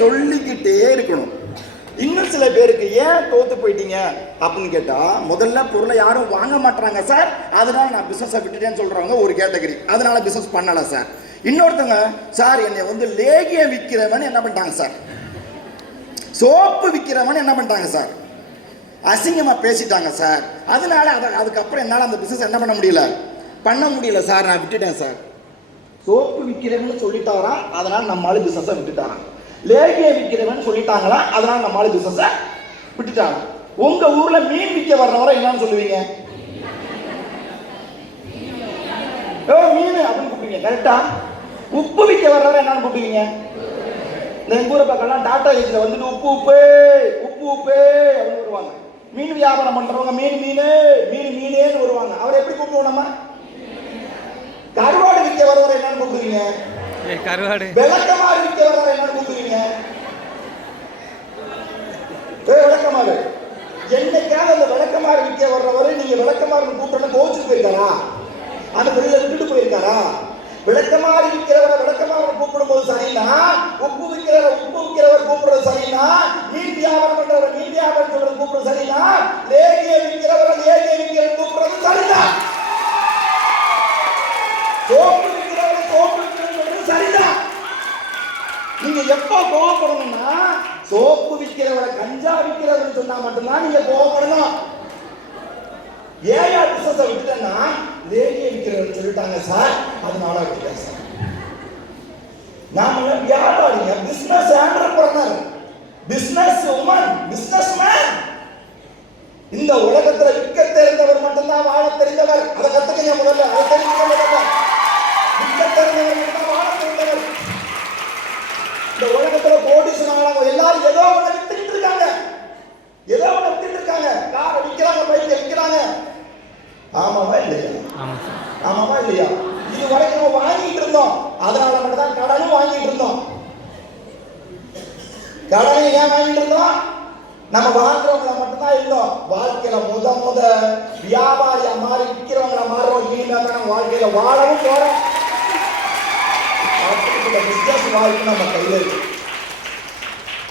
சொல்லிக்கிட்டே இருக்கணும். இன்னும் சில பேருக்கு ஏன் தோத்து போயிட்டீங்க? அப்படின்னு கேட்டால் முதல்ல பொருளை யாரும் வாங்க மாட்டாங்க சார். அதனால நான் பிசினஸை விட்டுட்டேன்னு சொல்றவங்க ஒரு கேட்டகரி அதனால பிசினஸ் பண்ணலை சார். இன்னொருத்தவங்க சார் என்னை வந்து லேகிய விற்கிறவன் என்ன பண்ணிட்டாங்க சார்? சோப்பு விற்கிறவன் என்ன பண்ணிட்டாங்க சார்? அசிங்கமாக பேசிட்டாங்க சார். அதனால அதை அதுக்கப்புறம் என்னால் அந்த பிசினஸ் என்ன பண்ண முடியல? பண்ண முடியல சார். நான் விட்டுட்டேன் சார். சோப்பு விற்கிறேன்னு சொல்லிட்டாராம் அதனால் நம்மளால பிசினஸை விட்டுட்டாரான் லேகிய விற்கிறவன் சொல்லிட்டாங்களா? அதனால நம்மளால பிசினஸை விட்டுட்டாங்க. உங்க ஊர்ல மீன் விற்க வர்றவரை என்னன்னு சொல்லுவீங்க? ஓ மீன் அப்படின்னு கூப்பிடுங்க கரெக்டா உப்பு விற்க வர்றவரை என்னன்னு கூப்பிடுவீங்க? இந்த எங்கள் ஊரை பக்கம்லாம் டாட்டா ஏஜில் வந்துட்டு உப்பு உப்பு உப்பு உப்பு அப்படின்னு வருவாங்க. மீன் வியாபாரம் பண்றவங்க மீன் மீன் மீன் மீனேன்னு வருவாங்க. அவரை எப்படி கூப்பிடுவோம் நம்ம? கருவாடு விற்க வர்றவரை என்னன்னு கூப்பிடுவீங்க? கருவாடு. விளக்கமா இருக்கிறவரை என்ன என்னன்னு கூப்பிடுவீங்க ஏ விளக்கமாறு என்னைக்காவது அந்த விளக்கமாறு விற்க வர்றவரை நீங்க விளக்கமாறு கூப்பிடணும் கோச்சுட்டு போயிருக்காரா? அந்த வெளியில விட்டுட்டு போயிருக்காரா? விளக்கமாறு விற்கிறவரை விளக்கமாறு கூப்பிடும் போது சரினா உப்பு விற்கிறவரை உப்பு விற்கிறவர் கூப்பிடுறது சரினா மீன் வியாபாரம் பண்றவர் மீன் வியாபாரம் சொல்றது கூப்பிடுறது சரினா லேகிய விற்கிறவரை லேகிய விற்கிறவர் கூப்பிடுறது சரிதான் சோப்பு விற்கிறவரை சோப்பு விற்கிறவர் சொல்றது சரிதான் நீங்க எப்ப கோவப்படணும்னா சோப்பு விற்கிறவரை கஞ்சா விற்கிறவர்னு சொன்னா மட்டும்தான் நீங்க கோவப்படணும். ஏயா பிசினஸ் விட்டுட்டேன்னா லேகிய விற்கிறவர் சொல்லிட்டாங்க சார் அதனால விட்டுட்டேன் சார் நாம வியாபாரிங்க business entrepreneur business woman business man இந்த உலகத்துல விற்க தெரிந்தவர் மட்டும்தான் வாழ தெரிந்தவர். அதை கத்துக்கங்க முதல்ல அதை தெரிஞ்சுக்க முதல்ல. விற்க தெரிந்தவர் மட்டும்தான் வாழ தெரிந்தவர். இந்த உலகத்துல கோடீஸ்வரங்க எல்லாரும் ஏதோ ஒண்ணு இருக்காங்க ஏதோ வித்துட்டு இருக்காங்க காரை விக்கிறாங்க பைக்கை விக்கிறாங்க ஆமாவா இல்லையா? ஆமாவா இல்லையா? இது வரைக்கும் நம்ம வாங்கிட்டு இருந்தோம். அதனால மட்டும் தான் கடனும் வாங்கிட்டு இருந்தோம். கடனை ஏன் வாங்கிட்டு இருந்தோம்? நம்ம வாங்குறவங்கள மட்டும்தான் இருந்தோம். வாழ்க்கையில முத முத வியாபாரியா மாறி விற்கிறவங்கள மாறுறோம். இனிமே தான் நம்ம வாழ்க்கையில வாழவும் போறோம். பிசினஸ் வாய்ப்பு நம்ம கையில இருக்கு.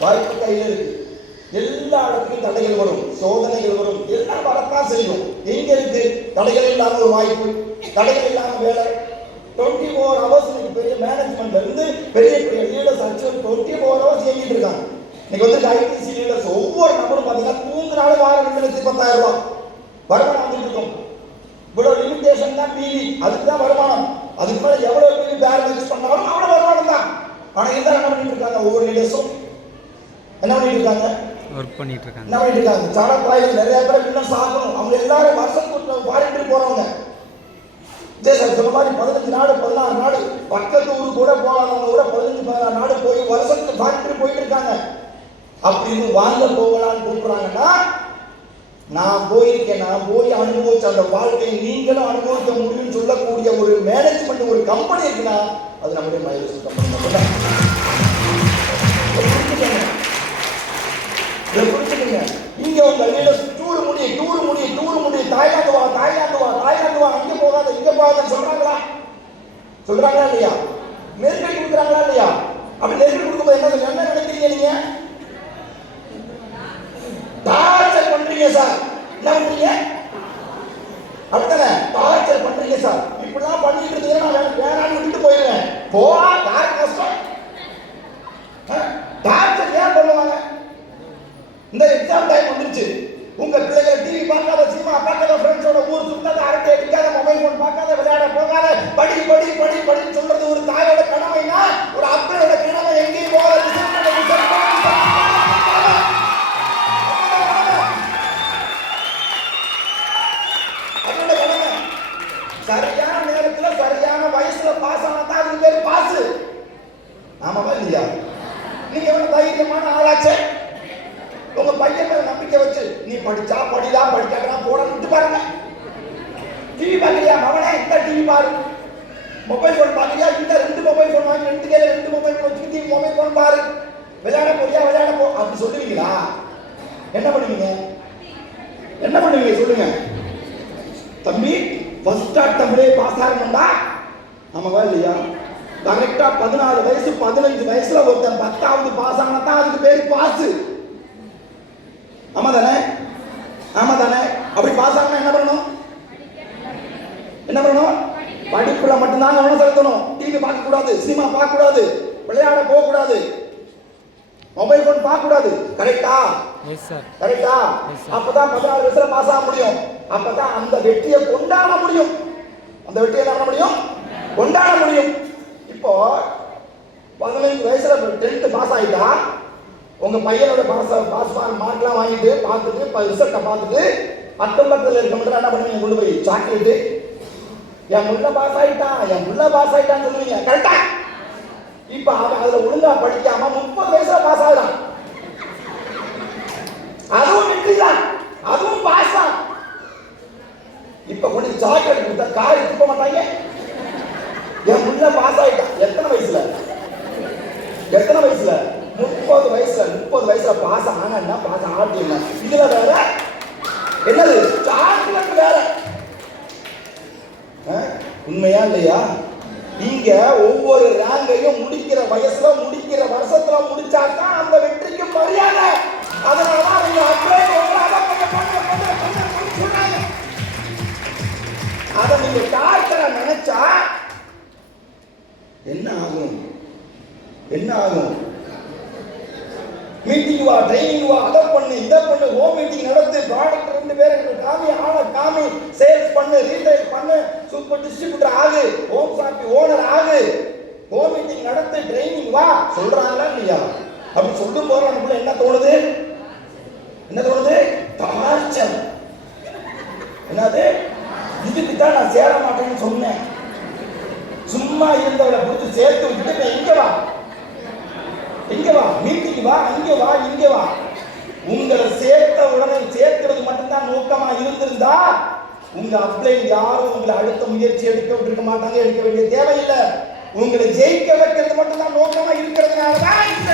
வாய்ப்பு கையில் இருக்கு. எல்லா இடத்துலையும் தடைகள் வரும். சோதனைகள் வரும். எல்லாம் வரத்தான் செய்யும். எங்க இருக்கு? தடைகள் இல்லாத ஒரு வாய்ப்பு. தடைகள் இல்லாத வேலை. டுவெண்ட்டி ஃபோர் ஹவர்ஸ் பெரிய மேனேஜ்மெண்ட்ல இருந்து பெரிய பெரிய லீடர்ஸ் அடிச்சு டுவெண்ட்டி ஃபோர் ஹவர்ஸ் இயங்கிட்டு இருக்காங்க. இன்னைக்கு வந்து ஐடிசி லீடர்ஸ் ஒவ்வொரு நபரும் பார்த்தீங்கன்னா தூங்குனாலும் வாரம் ரெண்டு லட்சத்தி பத்தாயிரம் ரூபாய். வருமானம் வந்துட்டு இருக்கும். இவ்வளவு லிமிடேஷன் தான் டிவி அதுக்கு தான் வருமானம். அதுக்கு மேலே எவ்வளவு டிவி பேர் யூஸ் பண்ணாலும் அவ்வளோ வருமானம் தான். ஆனால் என்ன பண்ணிட்டு இருக்காங்க? ஒவ்வொரு லீடர்ஸும் என்ன பண்ணிட்டு இருக்காங்க ஒர்க் பண்ணிட்டு இருக்காங்க என்ன பண்ணிட்டு இருக்காங்க சாடப்பாயில் நிறைய பேர் இன்னும் சாகணும். அவங்க எல்லாரும் வருஷத்துக்கு ஃபாரின் போறவங்க. விஜய் சார் சொன்ன மாதிரி பதினஞ்சு நாடு பதினாறு நாடு. பக்கத்து ஊர் கூட போகாதவங்க கூட பதினஞ்சு பதினாறு நாடு போய் வருஷத்துக்கு ஃபாரின் போயிட்டு இருக்காங்க அப்படின்னு வாங்க போகலான்னு கூப்பிடுறாங்கன்னா நான் போயிருக்கேன். நான் போய் அனுபவிச்ச அந்த வாழ்க்கையை நீங்களும் அனுபவிக்க முடியும்னு சொல்லக்கூடிய ஒரு மேனேஜ்மெண்ட் ஒரு கம்பெனி இருக்குன்னா அது நம்முடைய மயிலஸ் கம்பெனி மட்டும்தான் இதை புரிஞ்சுக்கங்க. இதை புரிஞ்சுக்கங்க. இங்க உங்க லீடர்ஸ் டூர் முடி டூர் முடி டூர் முடி தாய்லாந்து வா தாய்லாந்து வா தாய்லாந்து வா அங்க போகாத இங்க போகாதன்னு சொல்றாங்களா சொல்றாங்களா இல்லையா நெருக்கடி கொடுக்குறாங்களா இல்லையா அப்படி நெருக்கடி கொடுக்கும்போது என்ன என்ன நினைக்கிறீங்க நீங்க டார்ச்சர் பண்றீங்க சார் என்ன பண்றீங்க அப்படித்தானே டார்ச்சர் சார். இப்படிலாம் பண்ணிட்டு இருந்தேன் நான் வேற வேறான்னு போயிடுவேன் போடா யார் கஷ்டம் டார்ச்சர் ஏன் பண்ணுவாங்க? இந்த எக்ஸாம் டைம் வந்துருச்சு. உங்க பிள்ளைகள் டிவி பார்க்காத சினிமா பார்க்காத ஃப்ரெண்ட்ஸோட ஊர் சுத்தாத அரட்டை அடிக்காத மொபைல் ஃபோன் பார்க்காத விளையாட போகாத படி படி படி படின்னு சொல்றது ஒரு தாயோட கடமைனா ஒரு அப்பனோட கடமை எங்கேயும் போகாது. பாரு மொபைல் போன் பாக்குறியா இந்த ரெண்டு மொபைல் போன் வாங்கி ரெண்டு கையில ரெண்டு மொபைல் போன் வச்சுக்கிட்டு மொபைல் போன் பாரு. விளையாட போறியா விளையாட போ அப்படி சொல்லுவீங்களா? என்ன பண்ணுவீங்க? என்ன பண்ணுவீங்க சொல்லுங்க. தம்பி ஃபர்ஸ்ட் அட்டம்ப்டே பாஸ் ஆகணும்டா. ஆமாவா இல்லையா? கரெக்டா பதினாறு வயசு பதினஞ்சு வயசுல ஒருத்தன் பத்தாவது பாஸ் ஆனா தான் அதுக்கு பேர் பாஸ் ஆமா தானே ஆமா தானே அப்படி பாஸ் ஆகணும் என்ன பண்ணணும் என்ன பண்ணணும் படிப்புல மட்டும்தான் கவனம் செலுத்தணும் டிவி பார்க்க கூடாது சினிமா பார்க்க கூடாது விளையாட போக கூடாது மொபைல் போன் பார்க்க கூடாது கரெக்டா. அப்பதான் பதினாறு வயசுல பாஸ் ஆக முடியும். அப்பதான் அந்த வெற்றியை கொண்டாட முடியும். அந்த வெற்றியை என்ன பண்ண முடியும்? கொண்டாட முடியும். இப்போ பதினஞ்சு வயசுல டென்த் பாஸ் ஆயிட்டா உங்க பையனோட பாஸ் பாஸ் மார்க்லாம் வாங்கிட்டு பார்த்துட்டு ரிசல்ட்டை பார்த்துட்டு அக்கம் பக்கத்தில் இருக்க என்ன பண்ணுவீங்க? கொண்டு போய் சாக்லேட்டு என் முள்ள பாஸ் ஆயிட்டான். என் முள்ள பாஸ் ஆயிட்டான்னு சொல்லுவீங்க. கரெக்டா இப்ப அவன் அதுல ஒழுங்கா படிக்காம முப்பது வயசுல பாஸ் ஆகுறான். அதுவும் தான் அதுவும் பாசம் இப்ப கொண்டு சாக்லேட் கொடுத்தா கார் எடுத்துக்க மாட்டாங்க. என் முன்ன பாஸ் ஆயிட்டான் எத்தனை வயசுல? எத்தனை வயசுல? முப்பது வயசுல முப்பது வயசுல பாஸ் ஆனா பாஸ் ஆகல இதுல வேற? என்னது? சாக்லேட் வேற. ஆ? உண்மையா இல்லையா? நீங்க ஒவ்வொரு ரேங்கையும் முடிக்கிற வயசுல முடிக்கிற வருஷத்துல முடிச்சாதான் அந்த வெற்றிக்கு மரியாதை. அதனாலதான் உங்க அப்ளை அதை கொஞ்சம் கொஞ்சம் கொஞ்சம் கொஞ்சம் கொஞ்சம் சொன்னாங்க அதை நீங்க டார்ச்சரை நினைச்சா என்ன ஆகும் என்ன ஆகும் மீட்டிங் வா ட்ரைனிங் வா அதை பண்ணு இதை பண்ணு ஹோம் மீட்டிங் நடத்து ப்ராடக்ட் ரெண்டு பேர் பேரும் காமி ஆள காமி சேல்ஸ் பண்ணு ரீட்டைல் பண்ணு சூப்பர் டிஸ்ட்ரிபியூட்டர் ஆகு ஹோம் ஷாப்பி ஓனர் ஆகு ஹோம் மீட்டிங் நடத்து ட்ரைனிங் வா. சொல்றாங்களா இல்லையா? அப்படி சொல்லும் போது நமக்குள்ள என்ன தோணுது? என்ன தோணுது டார்ச்சர் என்னது? இதுக்கு தான் நான் சேர மாட்டேன்னு சொன்னேன். சும்மா இருந்தவளை பிடிச்சி சேர்த்து விட்டுட்டு நான் எங்க வா. எங்க வா. வீட்டுக்கு வா. அங்க வா. இங்க வா. உங்களை சேர்த்த உடனே சேர்க்கிறது மட்டும்தான் நோக்கமா இருந்திருந்தா உங்க அப்ளை யாரும் உங்களை அடுத்த முயற்சி எடுக்க விட்டுருக்க மாட்டாங்க எடுக்க வேண்டிய தேவையில்லை. உங்களை ஜெயிக்க வைக்கிறது மட்டும்தான் நோக்கமா இருக்கிறதுனால தான் இந்த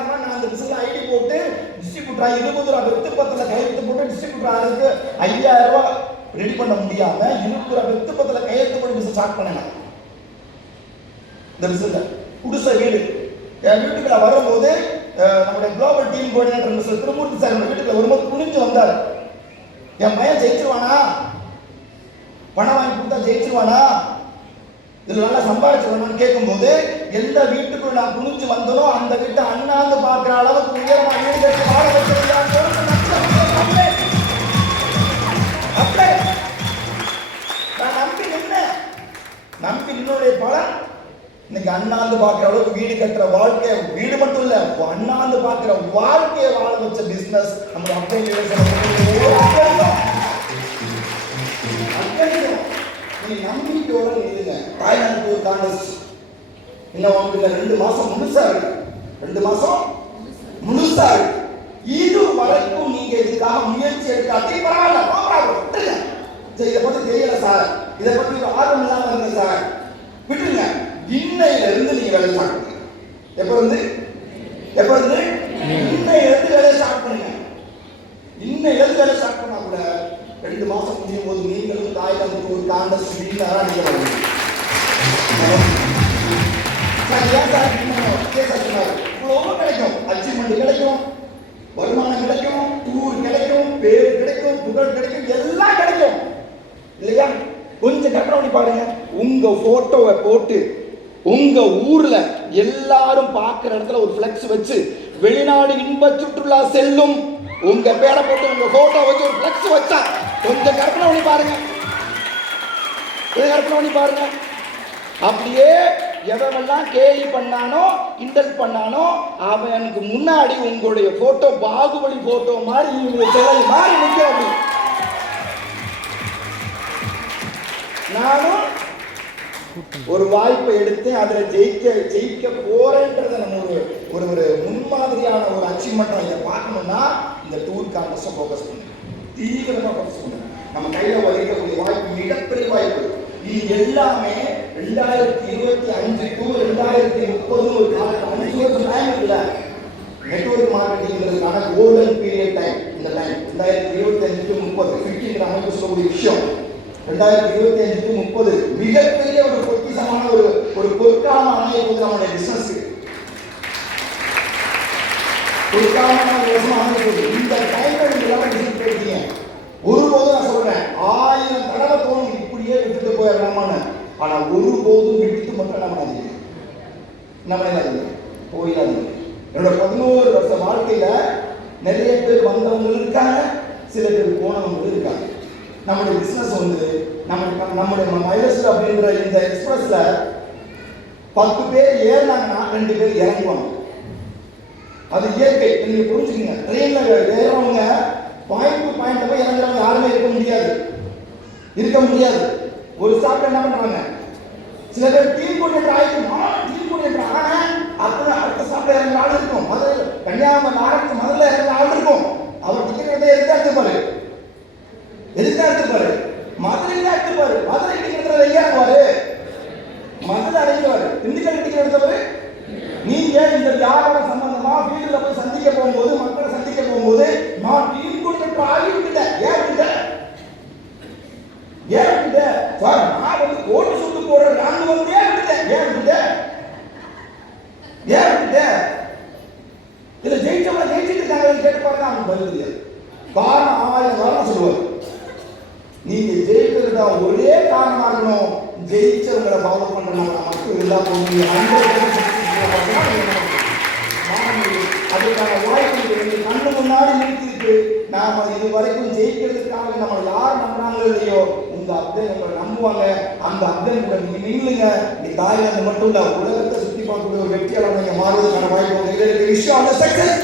காரணமா நான் அந்த பிசினஸ் ஐடி போட்டு டிஸ்ட்ரிபியூட்டர் இருபது ரூபா வெத்து பத்துல கையெழுத்து போட்டு டிஸ்ட்ரிபியூட்டர் ஆகிறதுக்கு ஐயாயிரம் ரூபா ரெடி பண்ண முடியாம இருபது ரூபா வெத்து பத்துல கையெழுத்து போட்டு பிசினஸ் ஸ்டார்ட் பண்ணேன்? இந்த பிசினஸ் குடிசை வீடு. என் வீட்டுக்குள்ள வரும்போது அஹ், நம்முடைய global team coordinator mister Thirumoorthy sir வீட்டுக்குள்ள வரும்போது குனிஞ்சு வந்தார். என் பையன் ஜெயிச்சிருவானா? பணம் வாங்கி கொடுத்தா ஜெயிச்சிருவானா? இதில் நல்லா சம்பாதிச்சிடணும்னு கேட்கும்போது எந்த வீட்டுக்குள் நான் குனிஞ்சு வந்தனோ அந்த வீட்டை அண்ணாந்து பார்க்கிற அளவுக்கு உயரமா வீடு கட்டி வாழ நான் நம்பி நின்னேன். நம்பி நின்னுடைய பலன். இன்னைக்கு அண்ணாந்து பார்க்குற அளவுக்கு வீடு கட்டுற வாழ்க்கை வீடு மட்டும் இல்லை அண்ணாந்து பார்க்குற வாழ்க்கையை வாழ வச்ச பிஸ்னஸ் நம்ம அப்படியே நீ நம்பிக்கையோட நில்லுங்க. தாய்லாந்து ஒரு இன்னும் உங்களுக்கு ரெண்டு மாசம் முழுசா இருக்கு. ரெண்டு மாசம் முழுசா இருக்கு. இது வரைக்கும் நீங்க இதுக்காக முயற்சி எடுக்காட்டி பரவாயில்ல no விட்டுருங்க. சரி இதை பத்தி தெரியல சார். இதை பத்தி ஒரு ஆர்வம் இல்லாம இருங்க சார். விட்டுருங்க. இன்னையில இருந்து நீங்க வேலை ஸ்டார்ட் பண்ணுங்க. எப்ப இருந்து? எப்ப இருந்து? இன்னையில இருந்து வேலையை ஸ்டார்ட் பண்ணுங்க. இன்னையில இருந்து வேலை ஸ்டார்ட் பண்ணா கூட ரெண்டு மாசம் முடியும் போது நீங்களும் தாய்லாந்துக்கு ஒரு காண்டஸ் வீட்டாரா நீங்க வருவீங்க ஏன் சார் கேஸ் சொன்னார் இவ்வளோ கிடைக்கும் அச்சீவ்மெண்ட் கிடைக்கும் வருமானம் கிடைக்கும் டூர் கிடைக்கும் பேர் கிடைக்கும் புகழ் கிடைக்கும் எல்லாம் கிடைக்கும் இல்லையா கொஞ்சம் கற்பனை பாருங்க உங்க போட்டோவை போட்டு உங்க ஊர்ல எல்லாரும் பார்க்குற இடத்துல ஒரு ஃப்ளெக்ஸ் வச்சு வெளிநாடு இன்ப சுற்றுலா செல்லும் உங்க பேரை போட்டு உங்க போட்டோ வச்சு ஒரு ஃப்ளெக்ஸ் வச்சா கொஞ்சம் கற்பனை பண்ணி பாருங்க கொஞ்சம் கற்பனை பண்ணி பாருங்க அப்படியே எவெல்லாம் கேலி பண்ணானோ இண்டல் பண்ணானோ அவனுக்கு முன்னாடி உங்களுடைய போட்டோ பாகுபலி போட்டோ மாதிரி இவங்க சிலை மாதிரி நிற்கும் நானும் ஒரு வாய்ப்பை எடுத்து அதில் ஜெயிக்க ஜெயிக்க போறேன்றத நம்ம ஒரு ஒரு ஒரு முன்மாதிரியான ஒரு அச்சீவ்மெண்ட் இதை பார்க்கணும்னா இந்த டூர் காம்பஸை ஃபோக்கஸ் பண்ணுங்க. தீவிரமாக ஃபோக்கஸ் பண்ணுங்க. நம்ம கையில் இருக்கக்கூடிய வாய்ப்பு மிகப்பெரிய வாய்ப்பு. இது எல்லாமே ரெண்டாயிரத்தி இருபத்தி அஞ்சு டு ரெண்டாயிரத்தி முப்பது ஒரு காலம் அஞ்சு வருஷம் டைம் இருக்குல்ல நெட்வொர்க் மார்க்கெட்டிங்கிறதுக்கான கோல்டன் பீரியட் டைம் இந்த டைம் ரெண்டாயிரத்தி இருபத்தி அஞ்சு டு முப்பது சொல்லக்கூடிய விஷயம். ரெண்டாயிரத்தி இருபத்தி அஞ்சு டு முப்பது மிகப்பெரிய ஒரு பொக்கிசமான ஒரு ஒரு பொற்காலம் அமைய போது நம்மளுடைய பிசினஸ் பொற்காலமான வருஷம் அமைய இந்த டைம் நீங்க விசிட் போயிருக்கீங்க ஒருபோதும் நான் சொல்றேன் ஆயிரம் தடவை தோணும் இப்படியே விட்டுட்டு போயிடலாமான்னு. ஆனா ஒருபோதும் விட்டு மட்டும் நம்ம பண்ணாதீங்க. என்ன போயிடாது என்னோட பதினோரு வருஷ வாழ்க்கையில நிறைய பேர் வந்தவங்க இருக்காங்க சில பேர் போனவங்க இருக்காங்க. நம்முடைய பிசினஸ் வந்து நம்ம நம்முடைய மைலஸ்ட் அப்படின்ற இந்த எக்ஸ்பிரஸ்ல பத்து பேர் ஏறினாங்கன்னா ரெண்டு பேர் இறங்குவாங்க. அது இயற்கை. நீங்க புரிஞ்சுக்கங்க. ட்ரெயின்ல ஏறவங்க பாயிண்ட் டு பாயிண்ட் போய் இறங்குறவங்க யாருமே இருக்க முடியாது. இருக்க முடியாது. ஒரு ஸ்டாப்ல என்ன பண்றாங்க சில பேர் டீ கூட்டிட்டு ஆயிடும் டீம் கூட்டிட்டு ஆனா அடுத்த அடுத்த ஸ்டாப்ல இறங்குற ஆள் இருக்கும். மதுரை கன்னியாகுமரி ஆரம்பிச்சு முதல்ல இறங்குற ஆள் இருக்கும். அவர் டிக்கெட் எடுத்து எடுத்து எடுத்துப்பாரு? எதுக்கு எடுத்துப்பாரு? மதுரையில எடுத்துப்பாரு. மதுரை டிக்கெட் எங்க இறங்குவாரு மதுரை அடைஞ்சுவாரு திண்டுக்கல் டிக்கெட் எடுத்தவரு? நீங்க இந்த வியாபார சம்பந்தமா வீட்டுல போய் சந்திக்க போகும்போது மக்களை சந்திக்க போகும்போது நான் டீம் கொடுத்து ஆகி விட்டுட்டேன் ஏன் விட்டுட்டேன் ஏன் விட்டுட்டேன் சார் நான் வந்து கோட்டு சுட்டு போடுறேன் நான் வந்து ஏன் விட்டுட்டேன் ஏன் விட்டுட்டேன் ஏன் விட்டுட்டேன் இதுல ஜெயிச்சவங்க ஜெயிச்சிட்டு இருக்காங்கன்னு கேட்டு பாருங்க அவங்க பதில் தெரியாது காரணம் ஆயிரம் காரணம் சொல்லுவார் நீங்க ஜெயிக்கிறதா ஒரே காரணமா இருக்கணும் ஜெயிச்சவங்களை ஃபாலோ பண்றவங்க மட்டும் எல்லா போதும். அதுக்கான வாய்ப்பு எங்க கண்ணு முன்னாடி நிறுத்திருக்கு நாம இது வரைக்கும் ஜெயிக்கிறதுக்காக நம்ம யார் நம்புறாங்களோ இல்லையோ இந்த அப்தன் நம்மளை நம்புவாங்க. அந்த அப்தன் கூட நீங்க நில்லுங்க. நீ தாய்லாந்து மட்டும் இல்ல உலகத்தை சுத்தி பார்க்கக்கூடிய ஒரு வெற்றியாளர் நீங்க மாறுவதற்கான வாய்ப்பு உங்களுக்கு இருக்கு விஷயம் அந்த சக்சஸ்!